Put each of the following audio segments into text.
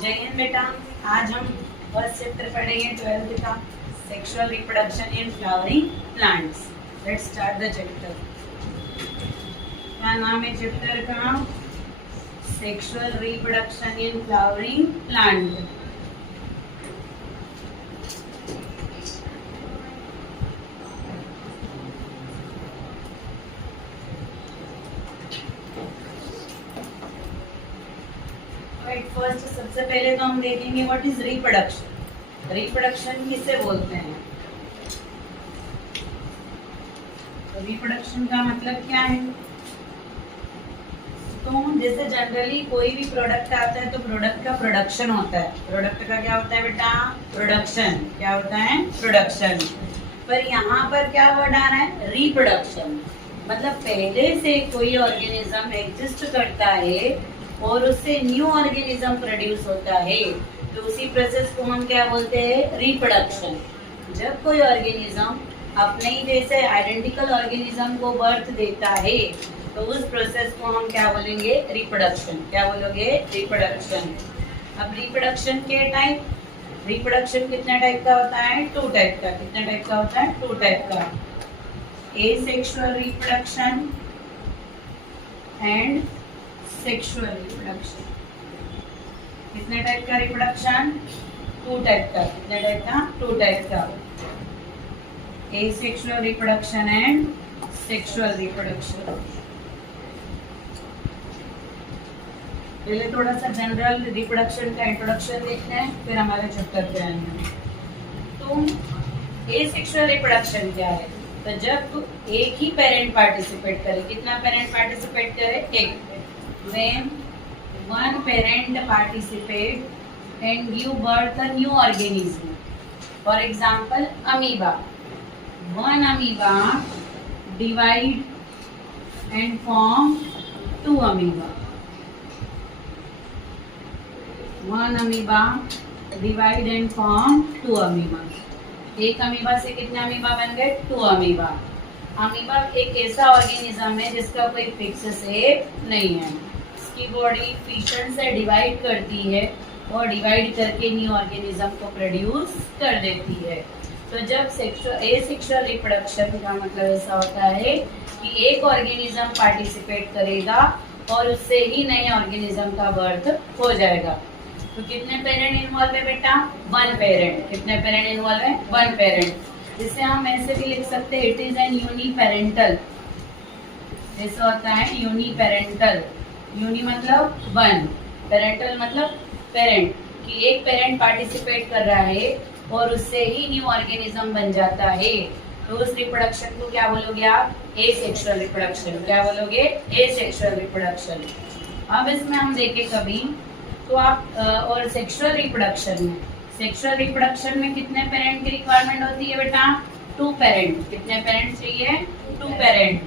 जय हिंद बेटा। आज हम फर्स्ट चैप्टर पढ़ेंगे 12th का sexual reproduction in flowering plants. Let's start the chapter. क्या नाम है चैप्टर का? Sexual reproduction in flowering plant. First सबसे पहले तो हम देखेंगे व्हाट इज रिप्रोडक्शन। रिप्रोडक्शन किसे बोलते हैं? तो रिप्रोडक्शन का मतलब क्या है? तो जैसे जनरली कोई भी प्रोडक्ट आता है तो प्रोडक्ट का प्रोडक्शन होता है। प्रोडक्ट का क्या होता है बेटा? प्रोडक्शन। क्या होता है? प्रोडक्शन। पर यहाँ पर क्या वर्ड आ रहा है? रिप्रोडक्शन। मतलब पहले से कोई ऑर्गेनिज्म एग्जिस्ट करता है और उससे न्यू ऑर्गेनिज्म प्रोड्यूस होता है, तो उसी प्रोसेस को हम क्या बोलते हैं? रिप्रोडक्शन। जब कोई ऑर्गेनिज्म अपने ही जैसे आइडेंटिकल ऑर्गेनिज्म को बर्थ देता है तो उस प्रोसेस को हम क्या बोलेंगे? रिप्रोडक्शन। क्या बोलोगे? रिप्रोडक्शन। अब रिप्रोडक्शन के टाइप, रिप्रोडक्शन कितने टाइप का होता है? 2 टाइप का। कितने टाइप का होता है? 2 टाइप का। Asexual reproduction and sexual reproduction. कितने टाइप का रिप्रोडक्शन? 2 टाइप का। कितने टाइप का? 2 टाइप का। Asexual reproduction and sexual reproduction. पहले थोड़ा सा जनरल रिप्रोडक्शन का इंट्रोडक्शन देखते हैं, फिर हमारे चैप्टर पे आएंगे। तो एसेक्सुअल रिप्रोडक्शन क्या है? तो जब एक ही पेरेंट पार्टिसिपेट करे। कितना पेरेंट पार्टिसिपेट करे? एक। When one parent participate and give birth a new organism. For example, amoeba. One amoeba divide and form 2 amoeba. One amoeba divide and form 2 amoeba. एक अमीबा से कितने अमीबा बन गए? 2 amoeba. Amoeba एक ऐसा organism है जिसका कोई फिक्स शेप नहीं है। इसकी बॉडी फिशन से डिवाइड करती है और डिवाइड करके न्यू ऑर्गेनिज्म को प्रोड्यूस कर देती है। तो जब एसेक्सुअल रिप्रोडक्शन का मतलब ऐसा होता है कि एक ऑर्गेनिज्म पार्टिसिपेट करेगा और उससे ही नए ऑर्गेनिज्म का बर्थ हो जाएगा। तो कितने पेरेंट इन्वॉल्व है बेटा? 1 पेरेंट। कितने पेरेंट इन्वॉल्व है? 1 पेरेंट। जिसे हम ऐसे भी लिख सकते हैं, इट इज एन यूनिपेरेंटल। जैसे होता है यूनिपेरेंटल। यूनि मतलब 1, पेरेंटल मतलब पेरेंट, कि एक पेरेंट पार्टिसिपेट कर रहा है और उससे ही न्यू ऑर्गेनिज्म बन जाता है। तो उस रिप्रोडक्शन को क्या बोलोगे आप? Asexual reproduction. क्या बोलोगे? Asexual reproduction. अब इसमें हम देखें कभी तो आप और सेक्सुअल रिप्रोडक्शन में कितने पेरेंट की रिक्वायरमेंट होती है बेटा? 2 पेरेंट। कितने पेरेंट चाहिए? 2 पेरेंट।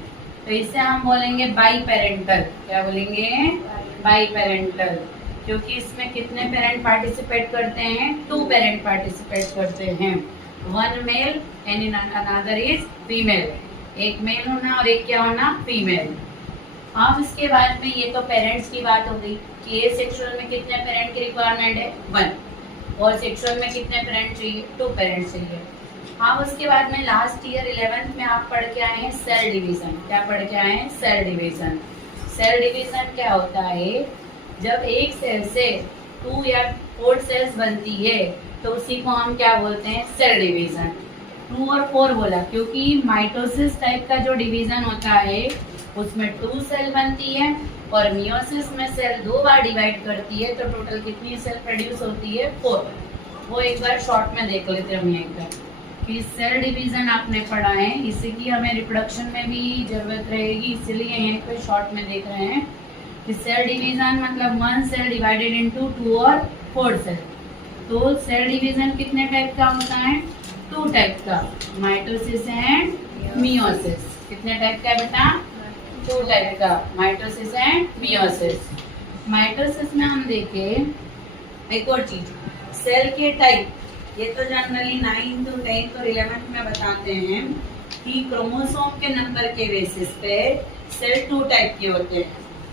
तो इससे हम बोलेंगे बाई पेरेंटल। क्या बोलेंगे? By parental. क्योंकि इसमें कितने पेरेंट पार्टिसिपेट करते हैं? 2 पेरेंट पार्टिसिपेट करते हैं। 1 male and another is female. एक मेल होना और एक क्या होना? फीमेल। अब इसके बाद में ये तो पेरेंट्स की बात हो गई कि एसेक्सुअल में कितने पेरेंट की रिक्वायरमेंट है? 1। और सेक्सुअल में कितने पेरेंट चाहिए? 2 पेरेंट चाहिए। हाँ, उसके बाद में लास्ट ईयर 11th में आप पढ़ के आए हैं सेल डिवीजन। क्या पढ़ के आए हैं? Cell division. सेल डिवीजन क्या होता है? जब एक सेल से 2 या 4 सेल्स बनती है तो उसी को हम क्या बोलते हैं? Cell division. 2 और 4 बोला क्योंकि माइटोसिस टाइप का जो डिवीजन होता है उसमें 2 सेल बनती है और मियोसिस में सेल 2 बार डिवाइड करती है, तो टोटल कितनी सेल प्रोड्यूस होती है? 4। वो एक बार शॉर्ट में देख लेते हैं हम यहीं पर कि सेल डिवीजन आपने पढ़ा है, इसी की हमें रिप्रोडक्शन में भी जरूरत रहेगी, इसलिए यहीं पे शॉर्ट में देख रहे हैं कि सेल डिवीजन मतलब 1 सेल डिवाइडेड इनटू 2 और 4 सेल। तो सेल डिवीजन कितने टाइप का होता है? 2 टाइप का, माइटोसिस एंड मियोसिस। कितने टाइप का है बेटा? 2 टाइप का, माइटोसिस एंड मियोसिस। माइटोसिस में हम देखें एक और चीज, सेल के टाइप। ये तो जनरली 9th, 10th और 11th में बताते हैं कि क्रोमोसोम के नंबर के बेसिस पे सेल 2 टाइप के होते हैं।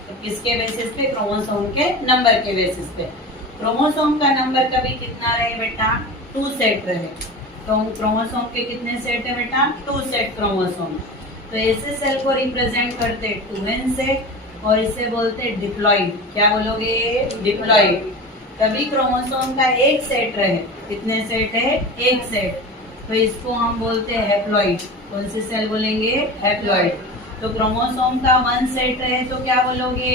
तो किसके बेसिस पे? क्रोमोसोम के नंबर के बेसिस पे। क्रोमोसोम का नंबर कभी कितना रहे बेटा, 2 सेट रहे। तो क्रोमोसोम के कितने सेट है बेटा, 2 सेट क्रोमोसोम। तो ऐसे सेल को रिप्रेजेंट करते 2n से, और इसे बोलते डिप्लॉइड। क्या बोलोगे, डिप्लॉइड। कभी क्रोमोसोम का एक सेट रहे, कितने सेट है, एक सेट, तो इसको हम बोलते हैं हैप्लॉइड। कौन सी सेल बोलेंगे, हैप्लॉइड। तो क्रोमोसोम का 1 सेट रहे तो क्या बोलोगे,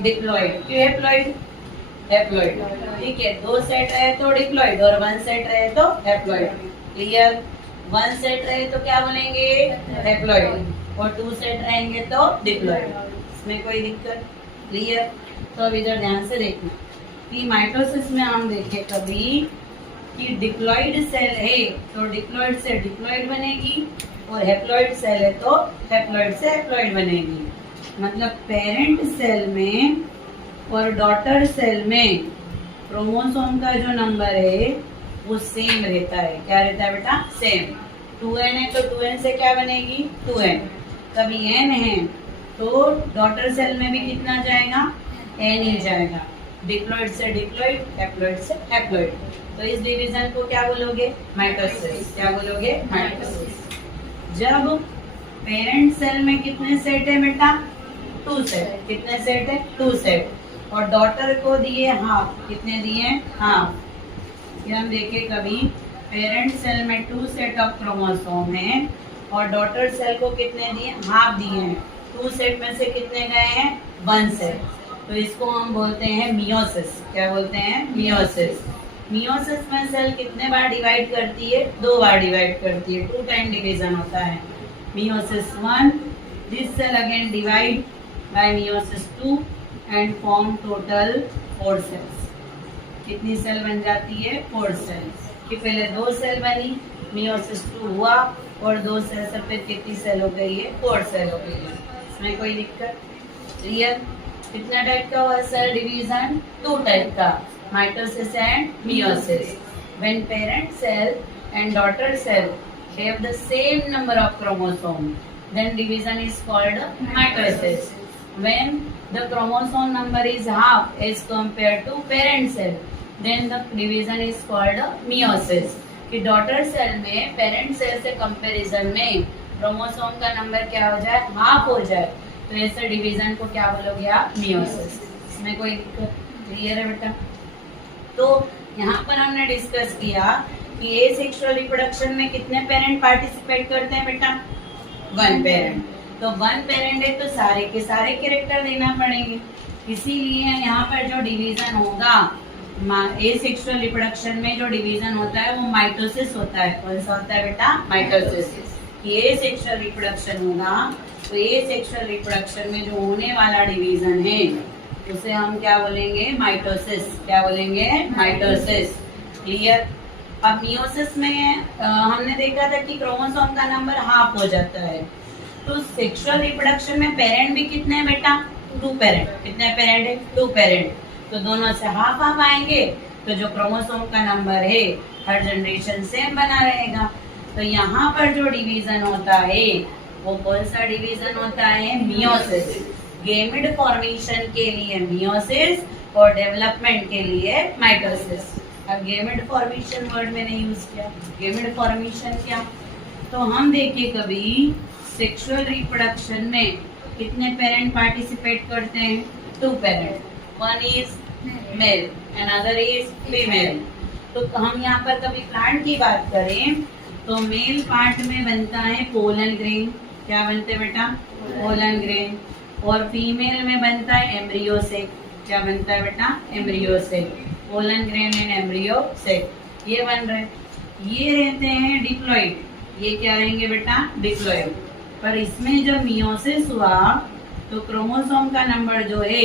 डिप्लॉइड। क्यों हैप्लॉइड, हैप्लॉइड। ठीक है, 2 सेट रहे तो डिप्लॉइड, और 1 सेट रहे तो हैप्लॉइड। क्लियर। 1 सेट रहे तो क्या बोलेंगे, हैप्लॉइड, और 2 सेट रहेंगे तो डिप्लॉइड। इसमें कोई दिक्कत, क्लियर। तो अब इधर ध्यान से देखना कि माइटोसिस में हम देखें कभी कि डिप्लॉइड सेल है तो डिप्लॉइड से डिप्लॉइड बनेगी, और हैप्लॉइड सेल है तो हैप्लॉइड से हैप्लॉइड बनेगी। मतलब पेरेंट सेल में और डॉटर सेल में क्रोमोसोम का जो नंबर है वो सेम रहता है। क्या रहता है बेटा, सेम। 2n है तो 2n से क्या बनेगी, 2n। कभी n है तो डॉटर सेल में भी कितना जाएगा, n ही जाएगा। डिप्लॉइड से डिप्लॉइड, हैप्लॉइड से हैप्लॉइड। तो इस डिवीजन को क्या बोलोगे, माइटोसिस। क्या बोलोगे, माइटोसिस। जब पेरेंट सेल में कितने सेट है बेटा, 2 सेट। कितने सेट है, 2 सेट। और डॉटर को दिए हाफ, कितने दिए, हाफ। ये हम देखे कभी पेरेंट सेल में 2 सेट ऑफ क्रोमोसोम है, और डॉटर सेल को कितने दिए, हाफ दिए हैं। 2 सेट में से कितने गए हैं, 1 सेट। तो इसको हम बोलते हैं मियोसिस। क्या बोलते हैं, मियोसिस। मियोसिस में सेल कितने बार डिवाइड करती है, 2 बार डिवाइड करती है। 2 टाइम डिवीजन होता है। Meiosis 1, this cell again divide by meiosis 2 and form total 4 cells. कितनी सेल बन जाती है, 4 सेल्स। कि पहले 2 सेल बनी, मियोसिस 2 हुआ, और 2 सेल से फिर कितनी सेल हो गई है, 4 सेल हो गई है। इसमें कोई दिक्कत, क्लियर। कितना टाइप का हुआ सेल डिवीजन, 2 टाइप का, mitosis and meiosis. When parent cell and daughter cell have the same number of chromosome, then division is called mitosis. When the chromosome number is half as compared to parent cell, then the division is called meiosis. कि daughter cell में parent cell से comparison में chromosome का number क्या हो जाए, half हो जाए, तो ऐसे डिवीजन को क्या बोलोगे आप, मियोसिस। इसमें कोई दिक्कत, क्लियर है बेटा। तो यहाँ पर हमने डिस्कस किया कि ए सेक्सुअल रिप्रोडक्शन में कितने पेरेंट पार्टिसिपेट करते हैं बेटा, 1 पेरेंट। तो 1 पेरेंट है तो सारे के सारे कैरेक्टर देना पड़ेंगे। इसीलिए यहाँ पर जो डिवीजन होगा, ए सेक्सुअल रिप्रोडक्शन में जो डिवीजन होता है वो माइटोसिस होता है। कौन सा होता है बेटा, माइटोसिस। ए सेक्सुअल रिप्रोडक्शन होगा तो ए सेक्सुअल रिप्रोडक्शन में जो होने वाला डिवीजन है उसे हम क्या बोलेंगे, माइटोसिस। क्या बोलेंगे, माइटोसिस। क्लियर। अब मियोसिस में हमने देखा था कि क्रोमोसोम का नंबर हाफ हो जाता है। तो सेक्सुअल रिप्रोडक्शन में पेरेंट भी कितने हैं बेटा, 2 पेरेंट। कितने पेरेंट है, 2 पेरेंट। तो दोनों से हाफ हाफ आएंगे, तो जो क्रोमोसोम का नंबर है हर जनरेशन सेम बना रहेगा। तो यहाँ पर जो डिवीजन होता है वो कौन सा डिवीजन होता है, मियोसिस। गेमिड फॉर्मेशन के लिए मियोसिस और डेवलपमेंट के लिए माइटोसिस। अब गेमिड फॉर्मेशन वर्ड मैंने यूज किया, गेमिड फॉर्मेशन क्या, तो हम देखें कभी सेक्सुअल रिप्रोडक्शन में कितने पेरेंट पार्टिसिपेट करते हैं, 2 parent. 1 is male and other is female. तो हम यहाँ पर कभी प्लांट की बात करें तो मेल पार्ट में बनता है पोलन ग्रेन। क्या बनते हैं बेटा, पोलन ग्रेन। और फीमेल में बनता है एम्ब्रियो सेक। क्या बनता है बेटा, embryo sac. Pollen grain and embryo sac ये बन रहे। ये रहते हैं डिप्लॉइड। ये क्या रहेंगे बेटा, डिप्लॉइड। पर इसमें जब मियोसिस हुआ तो क्रोमोसोम का नंबर जो है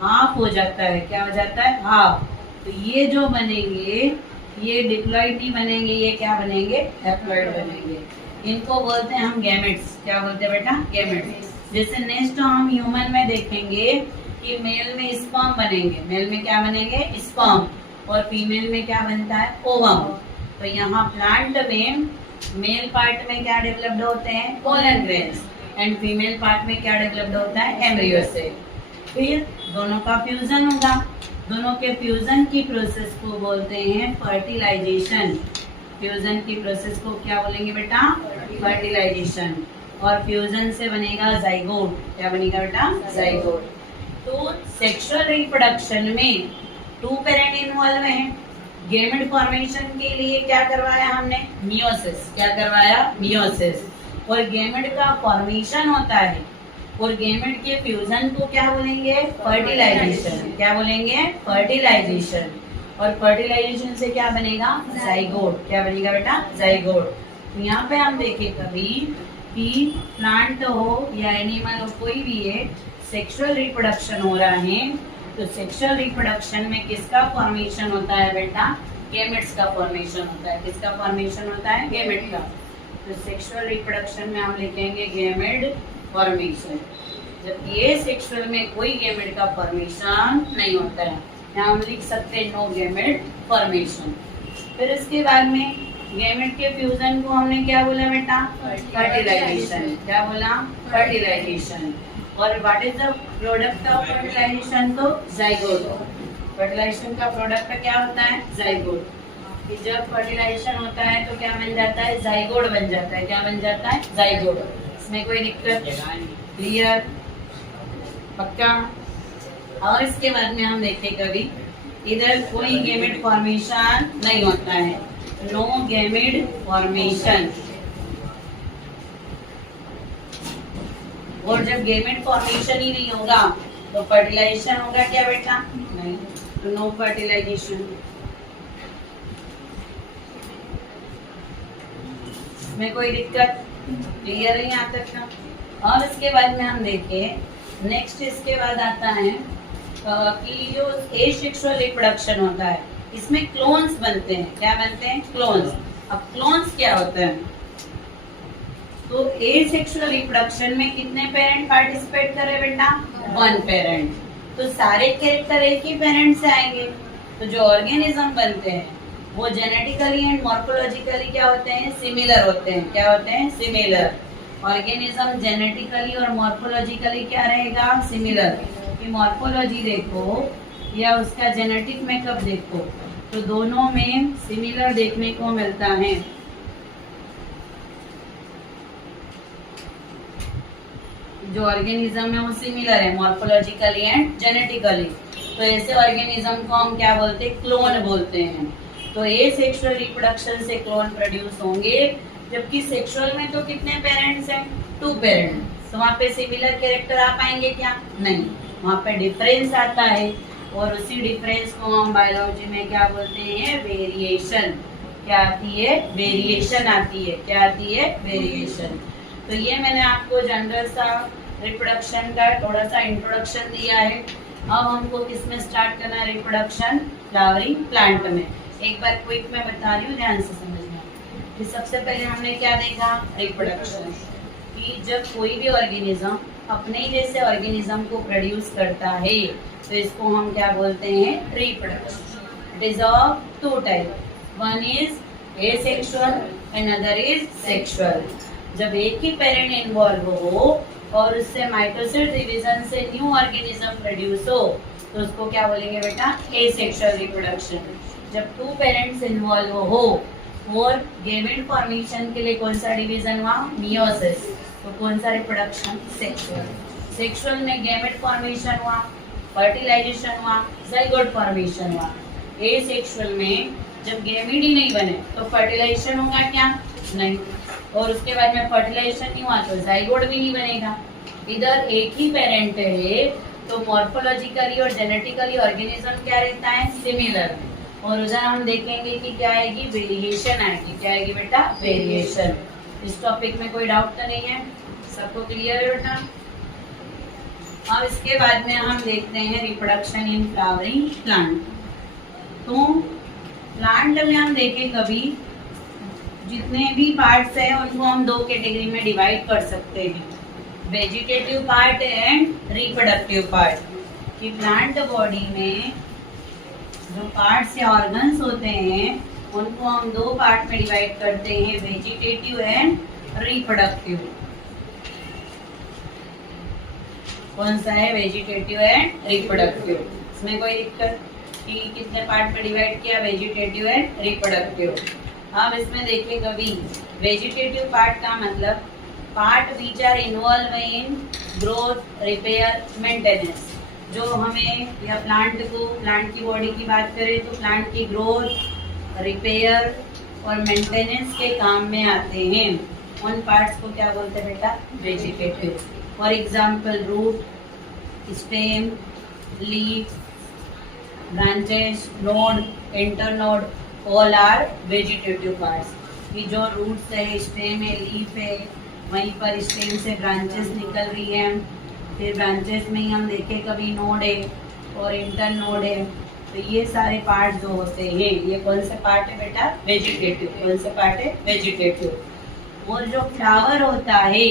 हाफ हो जाता है। क्या हो जाता है, हाफ। तो ये जो बनेंगे ये डिप्लॉइड नहीं बनेंगे, ये क्या बनेंगे, हैप्लॉइड बनेंगे। इनको बोलते हैं हम गैमेट्स। क्या बोलते हैं बेटा, गैमेट्स। जैसे नेक्स्ट हम ह्यूमन में देखेंगे कि मेल में स्पर्म बनेंगे। मेल में क्या बनेंगे, स्पर्म। और फीमेल में क्या बनता है, ओवम। तो यहाँ प्लांट में मेल पार्ट में क्या डेवलप्ड होते हैं, pollen grains, and female part में क्या डेवलप्ड होता है, एम्ब्रियो सेल। फिर दोनों का फ्यूजन होगा, दोनों के फ्यूजन की प्रोसेस को बोलते हैं फर्टिलाइजेशन। फ्यूजन की प्रोसेस को क्या बोलेंगे बेटा? फर्टिलाइजेशन। और फ्यूजन से बनेगा जाइगोट। क्या बनेगा बेटा? जाइगोट। तो सेक्सुअल रिप्रोडक्शन में 2 पेरेंट इन्वॉल्व हैं। गेमेट फॉर्मेशन के लिए क्या करवाया हमने? मियोसिस। क्या करवाया? मियोसिस। और गेमेट का फॉर्मेशन होता है और गेमेट के फ्यूजन को क्या बोलेंगे? फर्टिलाइजेशन। क्या बोलेंगे? फर्टिलाइजेशन। और फर्टिलाइजेशन से क्या बनेगा? जाइगोट। क्या बनेगा बेटा? जाइगोट। तो यहाँ पे हम देखें कभी कि प्लांट हो या एनिमल हो, कोई भी है, सेक्सुअल रिप्रोडक्शन हो रहा है, तो सेक्सुअल रिप्रोडक्शन में किसका फॉर्मेशन होता है बेटा? गेमेट्स का फॉर्मेशन होता है। किसका फॉर्मेशन होता है? गेमेट का। तो सेक्सुअल रिप्रोडक्शन में हम लिखेंगे गेमेट फॉर्मेशन। जब ये सेक्सुअल में कोई गेमेट का फॉर्मेशन नहीं होता है, यहाँ हम लिख सकते हैं नो गेमेट फॉर्मेशन। फिर इसके बाद में गेमेट के फ्यूजन को हमने क्या बोला बेटा? फर्टिलाइजेशन। क्या बोला? फर्टिलाइजेशन। और what is the product of fertilisation? तो जाइगोट। फर्टिलाइजेशन का प्रोडक्ट क्या होता है? जाइगोट। कि जब फर्टिलाइजेशन होता है तो क्या बन जाता है? जाइगोट बन जाता है। क्या बन जाता है? जाइगोट। इसमें कोई दिक्कत? क्लियर? पक्का? और इसके बाद में हम देखें कभी इधर कोई गेमेट फॉर्मेशन नहीं होता है, नो गेमेट फॉर्मेशन। और जब गेमेट फॉर्मेशन ही नहीं होगा तो फर्टिलाइजेशन होगा क्या बेटा? नहीं। तो नो फर्टिलाइजेशन। में कोई दिक्कत? क्लियर है यहाँ तक का? और इसके बाद में हम देखें नेक्स्ट, इसके बाद आता है कि जो एसेक्सुअल रिप्रोडक्शन होता है, इसमें क्लोन्स बनते हैं। क्या बनते हैं? क्लोन्स। अब क्लोन्स क्या होते हैं? तो एसेक्सुअल रिप्रोडक्शन में कितने पेरेंट पार्टिसिपेट कर रहे बेटा? 1 पेरेंट। तो सारे कैरेक्टर एक ही पेरेंट से आएंगे। तो जो ऑर्गेनिज्म बनते हैं वो जेनेटिकली एंड मॉर्फोलॉजिकली क्या होते हैं? सिमिलर होते हैं। क्या होते हैं? सिमिलर। ऑर्गेनिज्म जेनेटिकली और मॉर्फोलॉजिकली क्या रहेगा? सिमिलर। कि मॉर्फोलॉजी देखो या उसका जेनेटिक मेकअप देखो तो दोनों में सिमिलर देखने को मिलता है। जो ऑर्गेनिज्म है वो सिमिलर है मॉर्फोलॉजिकली एंड जेनेटिकली। तो ऐसे ऑर्गेनिज्म को हम क्या बोलते हैं? क्लोन बोलते हैं। तो एसेक्सुअल रिप्रोडक्शन से क्लोन प्रोड्यूस होंगे, जबकि सेक्सुअल में तो कितने पेरेंट्स हैं? 2 पेरेंट्स। तो वहाँ पे सिमिलर कैरेक्टर आ पाएंगे क्या? नहीं, वहाँ पे डिफरेंस आता है। और उसी डिफरेंस को हम बायोलॉजी में क्या बोलते हैं? वेरिएशन। क्या आती है? वेरिएशन आती है। क्या आती है? वेरिएशन। तो ये मैंने आपको जनरल सा रिप्रोडक्शन का थोड़ा सा इंट्रोडक्शन दिया है। अब हमको किसमें स्टार्ट करना है रिप्रोडक्शन? फ्लावरिंग प्लांट में। एक बार क्विक में बता रही हूँ, ध्यान से समझना। कि सबसे पहले हमने क्या देखा? रिप्रोडक्शन। कि जब कोई भी ऑर्गेनिज्म अपने जैसे ऑर्गेनिज्म को प्रोड्यूस करता है तो इसको हम क्या बोलते हैं? Reproduction. It is of 2 type, one is asexual and other is sexual. जब एक ही पेरेंट इन्वॉल्व हो और उससे माइटोसिस डिवीजन से न्यू ऑर्गेनिज्म प्रोड्यूस हो तो उसको क्या बोलेंगे बेटा? Asexual reproduction. जब 2 पेरेंट्स इन्वॉल्व हो और गेमेट फॉर्मेशन के लिए कौन सा डिवीजन हुआ? मियोसिस। तो कौन सा रिप्रोडक्शन? सेक्सुअल। सेक्सुअल में गेमेट फॉर्मेशन हुआ, फर्टिलाइजेशन हुआ, जाइगोट फॉर्मेशन हुआ। एसेक्सुअल में जब गेमेट ही नहीं बने तो फर्टिलाइजेशन होगा क्या? नहीं। और उसके बाद में फर्टिलाइजेशन नहीं हुआ तो जाइगोट भी नहीं बनेगा। इधर एक ही पेरेंट है तो मॉर्फोलॉजिकली और जेनेटिकली ऑर्गेनिज्म क्या रहता है? सिमिलर। और उधर हम देखेंगे कि क्या आएगी? वेरिएशन आएगी। क्या आएगी बेटा? वेरिएशन। इस टॉपिक में कोई डाउट तो नहीं है? सबको क्लियर है बेटा? अब इसके बाद में हम देखते हैं रिप्रोडक्शन इन फ्लावरिंग प्लांट। तो प्लांट में हम देखें कभी जितने भी पार्ट्स हैं उनको हम 2 कैटेगरी में डिवाइड कर सकते हैं, vegetative part and reproductive part. कि प्लांट बॉडी में जो पार्ट्स या ऑर्गन्स होते हैं उनको हम 2 पार्ट में डिवाइड करते हैं, वेजिटेटिव एंड रिप्रोडक्टिव। कौन सा है? Vegetative and reproductive. इसमें कोई दिक्कत कि कितने पार्ट में डिवाइड किया? Vegetative and reproductive. अब इसमें देखिए कभी वेजिटेटिव पार्ट का मतलब part which are involve in growth, repair, maintenance. जो हमें या प्लांट की बॉडी की बात करें तो प्लांट की ग्रोथ, रिपेयर और मेंटेनेंस के काम में आते हैं। उन पार्ट्स को क्या बोलते हैं बेटा? Vegetative. For example root, stem, leaf, branches, node, internode, all are vegetative parts. कि जो रूट्स है, स्टेम है, लीफ है, वहीं पर स्टेम से ब्रांचेस निकल रही हैं, फिर ब्रांचेस में ही हम देखें कभी नोड है और इंटर नोड है। तो ये सारे पार्ट जो होते हैं ये कौन से पार्ट है बेटा? वेजिटेटिव। कौन से पार्ट है? वेजिटेटिव। और जो फ्लावर होता है,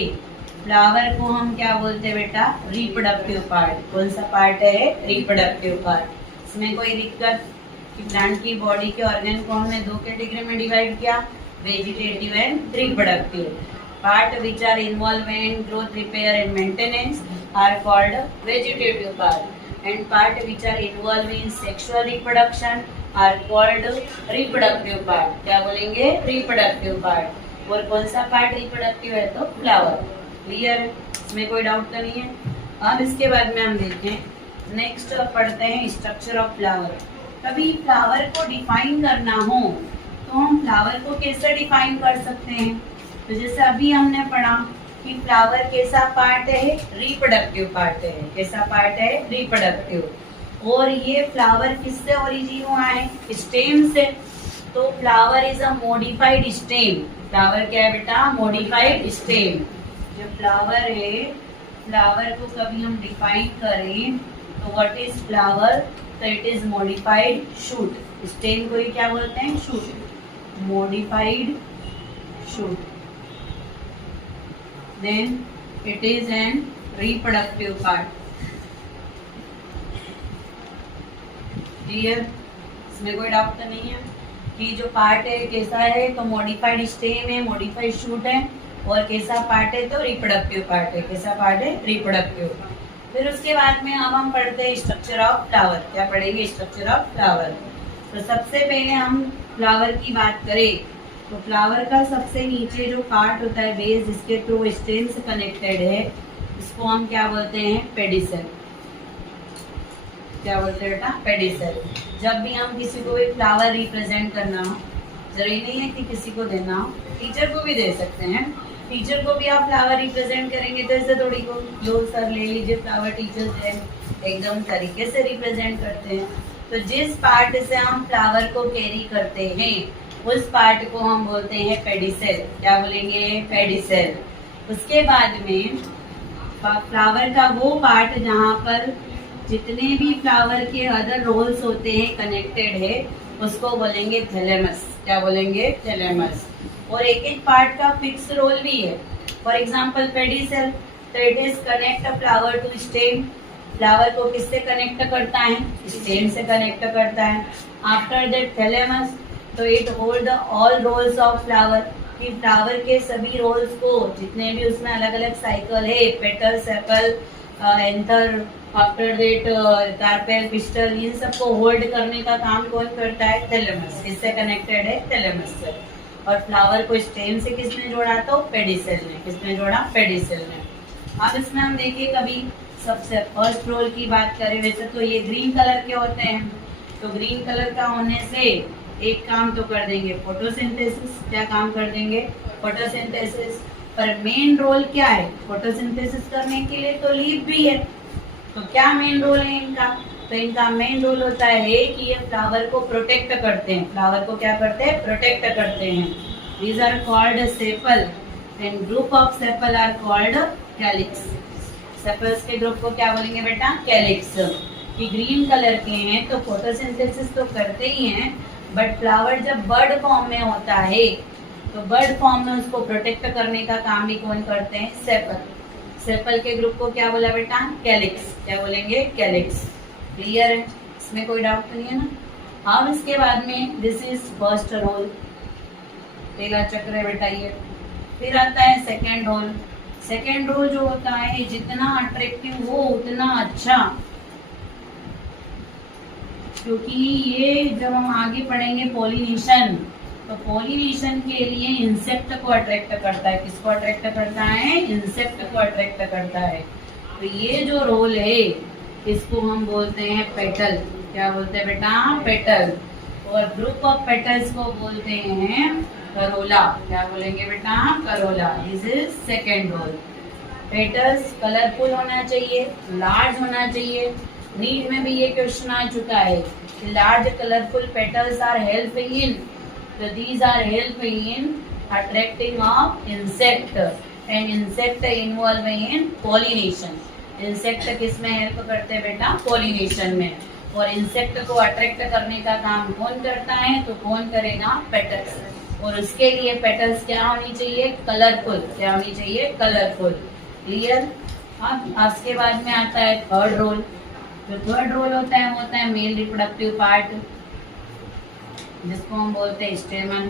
फ्लावर को हम क्या बोलते हैं बेटा? Reproductive part. कौन सा पार्ट है? Reproductive part. इसमें कोई दिक्कत कि प्लांट की बॉडी के ऑर्गन को हमने दो कैटेगरी में डिवाइड किया, vegetative and reproductive. Part which are involved in growth, repair and maintenance are called vegetative part, and part which are involved in sexual reproduction are called reproductive part. क्या बोलेंगे? reproductive part। और कौन सा part reproductive है? तो flower. Clear? इसमें कोई doubt तो नहीं है। अब इसके बाद में हम देखें नेक्स्ट पढ़ते हैं स्ट्रक्चर ऑफ फ्लावर। कभी फ्लावर को डिफाइन करना हो तो हम फ्लावर को कैसे डिफाइन कर सकते हैं? तो जैसे अभी हमने पढ़ा कि फ्लावर कैसा पार्ट है? रिप्रोडक्टिव पार्ट है। कैसा पार्ट है? रिप्रोडक्टिव। और ये फ्लावर किससे ओरिजिन हुआ है? स्टेम से। तो flower is a modified stem. Flower क्या है बेटा? Modified stem. जो फ्लावर है, फ्लावर को कभी हम डिफाइन करें तो व्हाट इज फ्लावर? तो it is modified shoot. Stem को ही क्या बोलते हैं? Shoot. Modified shoot. Then it is an reproductive part. Clear? इसमें कोई डाउट तो नहीं है कि जो पार्ट है कैसा है? तो मॉडिफाइड स्टेम है, मॉडिफाइड शूट है। और कैसा पार्ट है? तो रिप्रोडक्टिव पार्ट है। कैसा पार्ट है? रिप्रोडक्टिव। फिर उसके बाद में अब हम पढ़ते हैं स्ट्रक्चर ऑफ फ्लावर। क्या पढ़ेंगे? Structure of flower. तो सबसे पहले हम फ्लावर की बात करें तो फ्लावर का सबसे नीचे जो पार्ट होता है बेस, जिसके थ्रू स्टेम से कनेक्टेड है, इसको हम क्या बोलते हैं? पेडिसेल। क्या बोलते हैं बेटा? पेडिसेल। जब भी हम किसी को भी फ्लावर रिप्रेजेंट करना हो, जरूरी नहीं है कि किसी को देना हो, टीचर को भी दे सकते हैं। टीचर को भी आप फ्लावर रिप्रेजेंट करेंगे तो ऐसे थोड़ी को लो सर ले लीजिए, फ्लावर टीचर्स है एकदम तरीके से रिप्रेजेंट करते हैं। तो जिस पार्ट से हम फ्लावर को कैरी करते हैं उस पार्ट को हम बोलते हैं पेडिसेल। क्या बोलेंगे? पेडिसेल। उसके बाद में फ्लावर का वो पार्ट जहाँ पर जितने भी फ्लावर के अदर रोल्स होते हैं कनेक्टेड है, उसको बोलेंगे थैलेमस। क्या बोलेंगे? थैलेमस। और एक एक पार्ट का फिक्स रोल भी है। फॉर एग्जाम्पल पेडिसेल, तो it is connect flower to stem. Flower को किससे कनेक्ट करता है? स्टेम से कनेक्ट करता है। आफ्टर दैट थैलेमस, तो it hold all whorls of flower. कि फ्लावर के सभी रोल्स को, जितने भी उसमें अलग अलग साइकिल है, petal, sepal, anther, after that carpel, pistil, इन सबको होल्ड करने का काम कौन करता है? थैलेमस। किससे कनेक्टेड है? थैलेमस से। और फ्लावर को स्टेम से किसने जोड़ा? तो पेडिसेल ने। किसने जोड़ा? पेडिसेल ने। अब इसमें हम देखिए कभी सबसे फर्स्ट रोल की बात करें, वैसे तो ये ग्रीन कलर के होते हैं, तो ग्रीन कलर का होने से एक काम तो कर देंगे फोटोसिंथेसिस। क्या काम कर देंगे? फोटोसिंथेसिस। पर मेन रोल क्या है फोटोसिंथेसिस करने के लिए? तो लीफ भी है। तो क्या मेन रोल है इनका? तो इनका मेन रोल होता है कि ये फ्लावर को प्रोटेक्ट करते हैं। फ्लावर को क्या करते हैं? प्रोटेक्ट करते हैं। These are called sepal and group of sepal are called calyx. Sepals के ग्रुप को क्या बोलेंगे बेटा? कैलिक्स। कि ग्रीन कलर के हैं तो फोटोसिंथेसिस तो करते ही हैं, बट फ्लावर जब बर्ड फॉर्म में होता है तो बर्ड फॉर्म में उसको प्रोटेक्ट करने का काम भी कौन करते हैं? सेपल। सेपल के ग्रुप को क्या बोला बेटा? कैलिक्स। क्या बोलेंगे? कैलिक्स। क्लियर है? इसमें कोई डाउट तो नहीं है ना? अब इसके बाद में दिस इज फर्स्ट रोल, पहला चक्र है बेटा ये। फिर आता है सेकेंड रोल। सेकेंड रोल जो होता है जितना अट्रैक्टिव हो उतना अच्छा, क्योंकि ये जब हम आगे पढ़ेंगे पॉलिनेशन, तो पॉलिनेशन के लिए इंसेक्ट को अट्रैक्ट करता है। किसको अट्रैक्ट करता है? इंसेक्ट को अट्रैक्ट करता है। तो ये जो रोल है इसको हम बोलते हैं पेटल। क्या बोलते हैं बेटा? पेटल। और ग्रुप ऑफ पेटल्स को बोलते हैं करोला। क्या बोलेंगे बेटा? Corolla. This is second whorl. Petals colourful होना चाहिए, लार्ज होना चाहिए। नीट में भी ये क्वेश्चन आ चुका है कि large colourful petals are helping in, तो these are helping in attracting of insect and insect involve in pollination. Insect किस में हेल्प करते हैं बेटा? पॉलिनेशन में। और इंसेक्ट को अट्रैक्ट करने का काम कौन करता है? तो कौन करेगा? पेटल्स। और उसके लिए पेटल्स क्या होनी चाहिए? कलरफुल। क्या होनी चाहिए? कलरफुल। क्लियर? अब उसके बाद में आता है थर्ड रोल। जो थर्ड रोल होता है मेल रिप्रोडक्टिव पार्ट, जिसको हम बोलते हैं स्टेमन।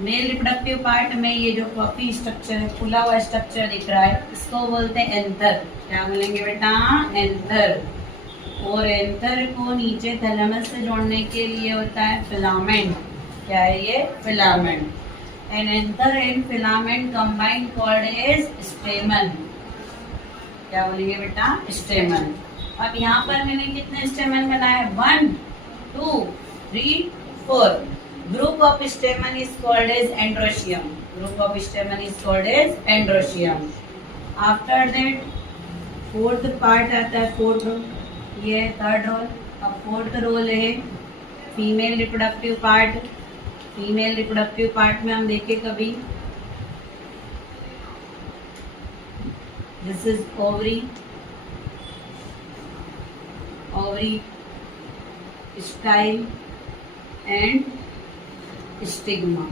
मेल रिप्रोडक्टिव पार्ट में ये जो पफी स्ट्रक्चर है, खुला हुआ स्ट्रक्चर दिख रहा है, इसको बोलते हैं एंथर। क्या बोलेंगे बेटा? एंथर। और एंथर को नीचे थैलेमस से जोड़ने के लिए होता है फिलामेंट। क्या है ये? Filament. An anther and filament combine called as stamen. क्या बोलेंगे बेटा? स्टेमन। अब यहाँ पर मैंने कितने स्टेमन बनाए? 1 2 3 4। Group of stamen is called as androecium. Group of stamen is called as androecium. After that fourth part आता है, fourth roll। ये third roll। अब fourth roll है female reproductive part. Female reproductive part में हम देखें कभी, this is ovary, ovary style and stigma.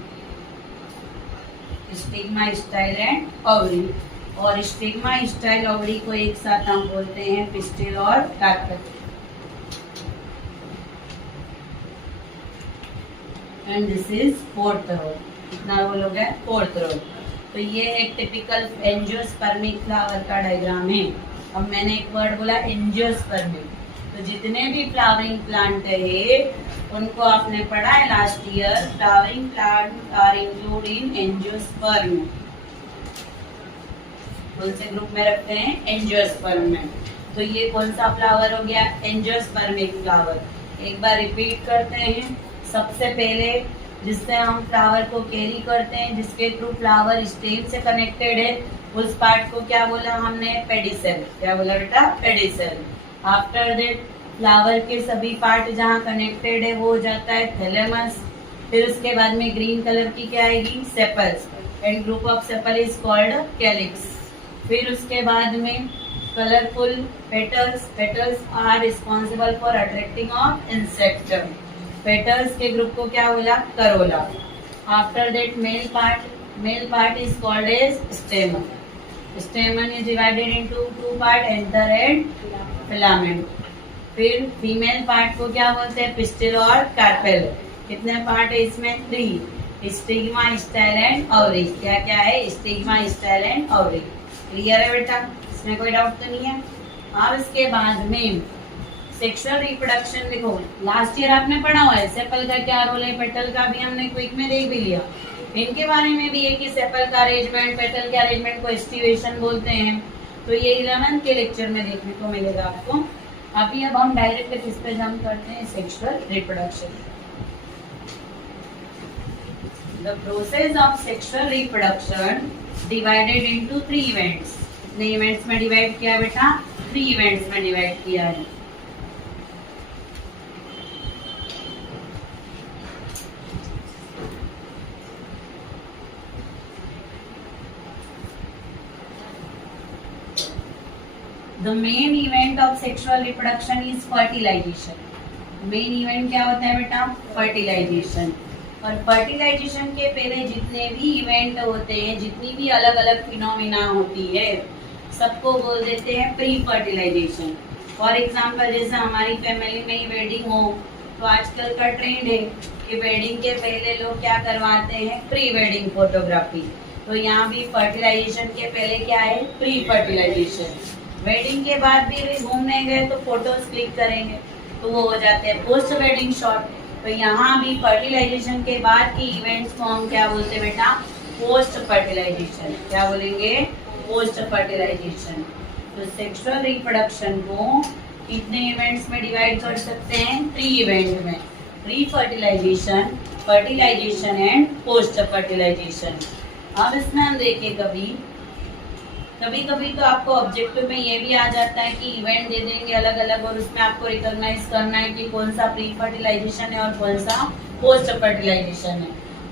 Stigma style and ovary. और स्टिग्मा स्टाइल ओवरी को एक साथ हम बोलते हैं पिस्टिल और carpel. And this is fourth whorl. कितना रोल हो गया? Fourth whorl. तो ये एक टिपिकल एंजियोस्पर्मिक फ्लावर का डायग्राम है। अब मैंने एक वर्ड बोला एंजियोस्पर्मिक, तो जितने भी फ्लावरिंग प्लांट है उनको आपने पढ़ा है last year. Flowering plant are include in angiosperm. कौन से ग्रुप में रखते हैं? एंजियोस्पर्म में। तो ये कौन सा फ्लावर हो गया? Angiospermic flower. एक बार रिपीट करते हैं। सबसे पहले जिससे हम फ्लावर को कैरी करते हैं, जिसके थ्रू फ्लावर स्टेम से कनेक्टेड है, उस पार्ट को क्या बोला हमने? पेडिसेल। क्या बोला बेटा? पेडिसेल। आफ्टर दैट फ्लावर के सभी पार्ट जहाँ कनेक्टेड है वो हो जाता है थैलेमस। फिर उसके बाद में ग्रीन कलर की क्या आएगी? Sepals. And group of sepal is called calyx. फिर उसके बाद में colourful petals. Petals are responsible for attracting of insect. Petals के ग्रुप को क्या बोला? Corolla. After that male part. Male part is called as stamen. Stamen is divided into 2 part, anther and filament. फिर female part को क्या बोलते हैं? Pistil और कार्पेल। कितने पार्ट है इसमें? 3। Stigma style and ovary. क्या क्या है? Stigma style and ovary. Clear है बेटा? इसमें कोई डाउट तो नहीं है? अब इसके बाद में सेक्सुअल रिप्रोडक्शन देखो, लास्ट ईयर आपने पढ़ा हुआ है सेपल का क्या रोल है, पेटल का भी हमने क्विक में देख भी लिया। इनके बारे में भी है कि सेपल का अरेंजमेंट, पेटल के अरेंजमेंट को एस्टिवेशन बोलते हैं। तो ये 11th के लेक्चर में देखने को मिलेगा आपको। अभी अब हम डायरेक्ट किस पे जंप करते हैं? Sexual reproduction. The process of sexual reproduction divided into 3 events. कितने इवेंट्स में डिवाइड किया बेटा? 3 इवेंट्स में डिवाइड किया है। The main event of sexual reproduction is fertilization. Main event क्या होता है बेटा? फर्टिलाइजेशन। और फर्टिलाइजेशन के पहले जितने भी इवेंट होते हैं, जितनी भी अलग अलग फिनोमिना होती है, सबको बोल देते हैं प्री फर्टिलाइजेशन। फॉर एग्जाम्पल जैसे हमारी फैमिली में ही वेडिंग हो तो आजकल का ट्रेंड है कि वेडिंग के पहले लोग क्या करवाते हैं, प्री वेडिंग फोटोग्राफी। तो यहाँ भी फर्टिलाइजेशन के पहले क्या है, प्री फर्टिलाइजेशन। वेडिंग के बाद भी घूमने गए तो फोटोज क्लिक करेंगे तो वो हो जाते हैं पोस्ट वेडिंग शॉट। तो यहाँ भी फर्टिलाइजेशन के बाद की इवेंट्स को हम क्या बोलते हैं बेटा, पोस्ट फर्टिलाइजेशन। क्या बोलेंगे, पोस्ट फर्टिलाइजेशन। तो सेक्सुअल रिप्रोडक्शन को कितने इवेंट्स में डिवाइड कर सकते हैं, 3 इवेंट में, pre fertilization, fertilization and post fertilization. अब इसमें हम देखें कभी कभी तो आपको ऑब्जेक्टिव में ये भी आ जाता है कि इवेंट दे देंगे अलग अलग और उसमें आपको रिकॉग्नाइज करना है कि कौन सा प्री फर्टिलाइजेशन है और कौन सा पोस्ट फर्टिलाइजेशन है।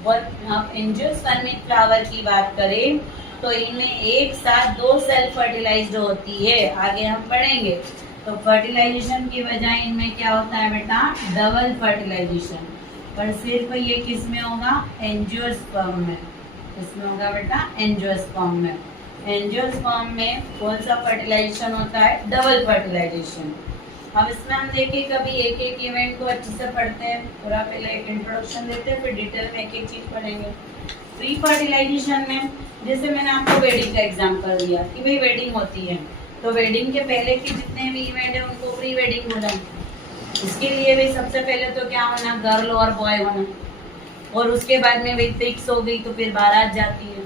और आप एंजियोस्पर्मिक फ्लावर की बात करें तो इनमें एक साथ 2 सेल फर्टिलाइज्ड होती है, आगे हम पढ़ेंगे। तो फर्टिलाइजेशन की बजाय इनमें क्या होता है बेटा, डबल फर्टिलाइजेशन। पर सिर्फ ये किस में होगा, एंजियोस्पर्म में। किसमें होगा बेटा, एंजियोस्पर्म में। एंजियोस्पर्म में कौन सा फर्टिलाइजेशन होता है, डबल फर्टिलाइजेशन। अब इसमें हम देखिए कभी एक एक इवेंट को अच्छे से पढ़ते हैं, पूरा पहले एक इंट्रोडक्शन देते हैं, फिर डिटेल में एक एक चीज पढ़ेंगे। प्री फर्टिलाइजेशन में जैसे मैंने आपको वेडिंग का एग्जांपल दिया कि भाई वेडिंग होती है तो वेडिंग के पहले के जितने भी इवेंट है उनको प्री वेडिंग बोला। इसके लिए भी सबसे पहले तो क्या होना, गर्ल और बॉय होना, और उसके बाद में वही फिक्स हो गई तो फिर बारात जाती है,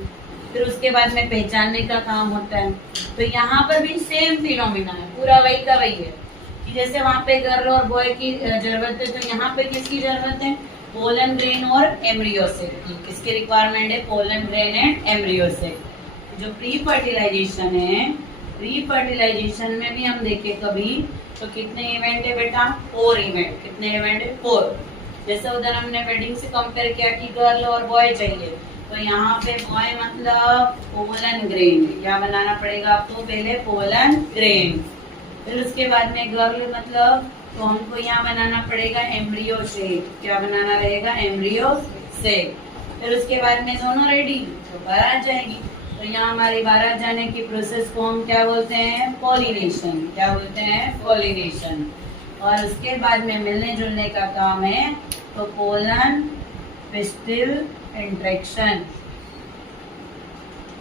फिर उसके बाद में पहचानने का काम होता है। तो यहाँ पर भी सेम फिनोमिना है, पूरा वही का वही है कि जैसे वहाँ पे गर्ल और बॉय की जरूरत है तो यहाँ पे किसकी जरूरत है, पोलन ग्रेन और एम्ब्रियो सेक की। किसकी रिक्वायरमेंट है, pollen grain and embryo sac. जो प्री फर्टिलाइजेशन है, प्री फर्टिलाइजेशन में भी हम देखें कभी तो कितने इवेंट है बेटा, 4 इवेंट। कितने इवेंट है, 4। जैसे उधर हमने वेडिंग से कंपेयर किया कि गर्ल और बॉय चाहिए, तो यहाँ पे बॉय मतलब पोलन ग्रेन, क्या बनाना पड़ेगा आपको, पहले पोलन ग्रेन। फिर उसके बाद में गर्ल मतलब तो हमको यहाँ बनाना पड़ेगा एम्ब्रियो सेक। क्या बनाना रहेगा, एम्ब्रियो सेक। फिर उसके बाद में दोनों रेडी तो बारात जाएगी। तो यहाँ हमारी बारात जाने की प्रोसेस को हम क्या बोलते हैं, पॉलिनेशन। क्या बोलते हैं, पॉलिनेशन। और उसके बाद में मिलने जुलने का काम है तो पोलन पिस्टिल इंटरेक्शन।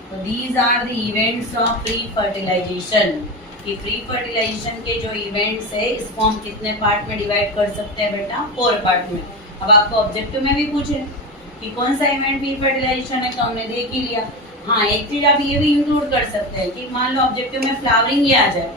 तो these are the events of pre fertilization. कि प्री फर्टिलाइजेशन के जो इवेंट्स है इसको हम कितने पार्ट में डिवाइड कर सकते हैं बेटा, 4 पार्ट में। अब आपको ऑब्जेक्टिव में भी पूछे कि कौन सा इवेंट प्री फर्टिलाइजेशन है तो हमने देख ही लिया। हाँ, एक चीज आप ये भी इंक्लूड कर सकते हैं कि मान लो ऑब्जेक्टिव में फ्लावरिंग ही आ जाए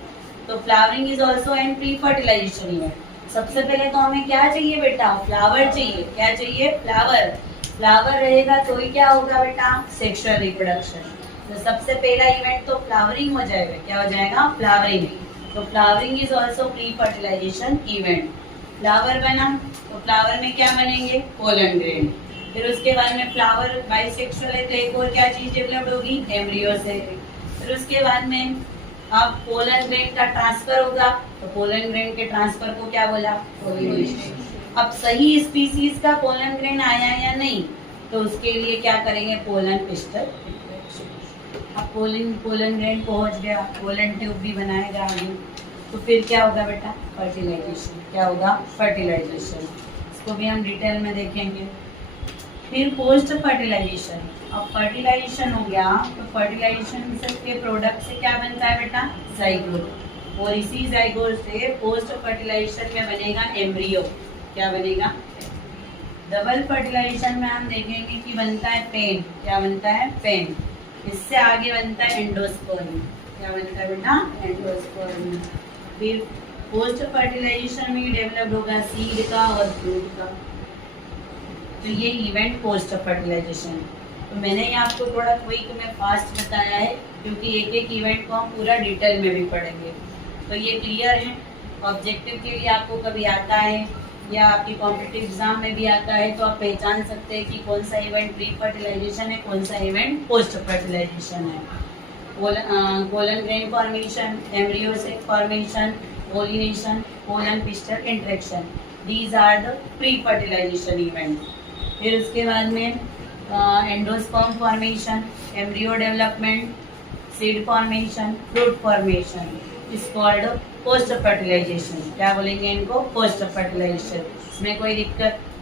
तो flowering is also an pre fertilization event. सबसे पहले तो हमें क्या चाहिए बेटा, फ्लावर चाहिए। क्या चाहिए, फ्लावर। फ्लावर रहेगा तो ही क्या होगा बेटा, सेक्सुअल रिप्रोडक्शन। तो सबसे पहला इवेंट तो फ्लावरिंग हो जाएगा। क्या हो जाएगा, फ्लावरिंग। तो flowering is also pre fertilization event. Flower बना तो फ्लावर में क्या बनेंगे, पोलन ग्रेन। फिर उसके बाद में फ्लावर बाइसेक्सुअल है तो एक और क्या चीज डेवलप होगी, एम्ब्रियो से। फिर उसके बाद में अब पोलन ग्रेन का ट्रांसफर होगा तो पोलन ग्रेन के ट्रांसफर को क्या बोला, पॉलिनेशन। अब सही स्पीसीज का पोलन ग्रेन आया या नहीं तो उसके लिए क्या करेंगे, पोलन पिस्टल। अब पोलन ग्रेन पहुंच गया, पोलन ट्यूब भी बनाएगा आगे, तो फिर क्या होगा बेटा, फर्टिलाइजेशन। क्या होगा, फर्टिलाइजेशन। इसको भी हम डिटेल में देखेंगे। फिर पोस्ट फर्टिलाइजेशन। अब फर्टिलाइजेशन हो गया तो फर्टिलाइजेशन के प्रोडक्ट से क्या बनता है बेटा, जाइगोट। और इसी जाइगोट से पोस्ट फर्टिलाइजेशन में बनेगा एम्ब्रियो। क्या बनेगा, डबल फर्टिलाइजेशन में हम देखेंगे कि बनता है पेन। क्या बनता है, पेन। इससे आगे बनता है एंडोस्पर्म। क्या बनता है बेटा, एंडोस्पर्म। फिर पोस्ट फर्टिलाइजेशन में डेवलप होगा सीड का और फ्रूट का। तो ये इवेंट पोस्ट फर्टिलाइजेशन। तो मैंने ये आपको थोड़ा क्विक में फास्ट बताया है क्योंकि एक एक इवेंट को हम पूरा डिटेल में भी पढ़ेंगे। तो ये क्लियर है। ऑब्जेक्टिव के लिए आपको कभी आता है या आपकी कॉम्पिटिटिव एग्जाम में भी आता है तो आप पहचान सकते हैं कि कौन सा इवेंट प्री फर्टिलाइजेशन है, कौन सा इवेंट पोस्ट फर्टिलाइजेशन है। Pollen grain formation, embryo sac formation, pollination, pollen pistil interaction, these are the pre fertilization event. फिर उसके बाद में endosperm formation, embryo development, seed formation, fruit formation is called post fertilization. क्या बोलेंगे इनको, post fertilisation. इसमें कोई दिक्कत